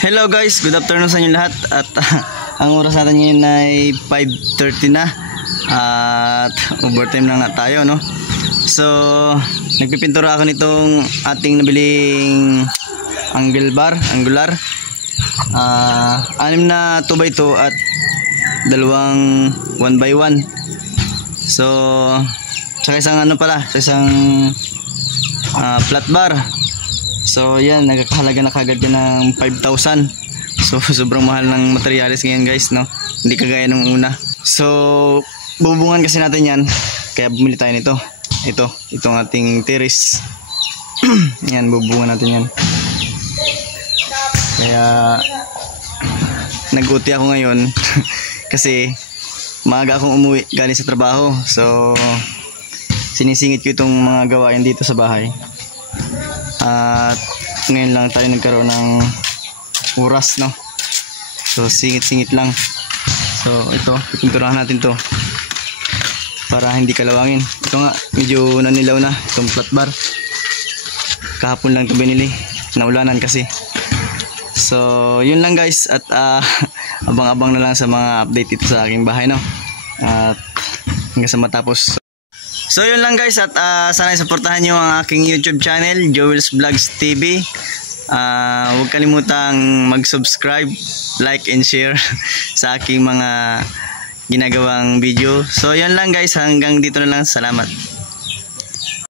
Hello guys, good afternoon sa inyo lahat. At ang oras natin ngayon ay 5:30 na. At overtime na nga tayo, no? So, nagpipintura ako nitong ating nabiling angular. 6 na 2x2 at dalawang 1x1. So, tsaka isang isang flat bar. So yan, nagkakahalaga na kagad yan ng 5,000. So sobrang mahal ng materials ngayon guys, no? Hindi kagaya nung una. So bubungan kasi natin yan, kaya bumili tayo nito. Itong ating tiris. Yan, bubungan natin yan. Kaya nag-uti ako ngayon kasi maaga akong umuwi galing sa trabaho. So sinisingit ko itong mga gawain dito sa bahay. At ngayon lang tayo nagkaroon ng oras, no? So singit-singit lang. So ito, pipinturahan natin to para hindi kalawangin. Ito nga, medyo nanilaw na itong flat bar. Kahapon lang ito binili, naulanan kasi. So yun lang guys. At abang-abang na lang sa mga update dito sa aking bahay, no? At hanggang sa matapos. So yun lang guys, at sana supportahan nyo ang aking YouTube channel, Joel's Vlogs TV. Huwag kalimutang mag-subscribe, like and share sa aking mga ginagawang video. So yun lang guys, hanggang dito na lang. Salamat.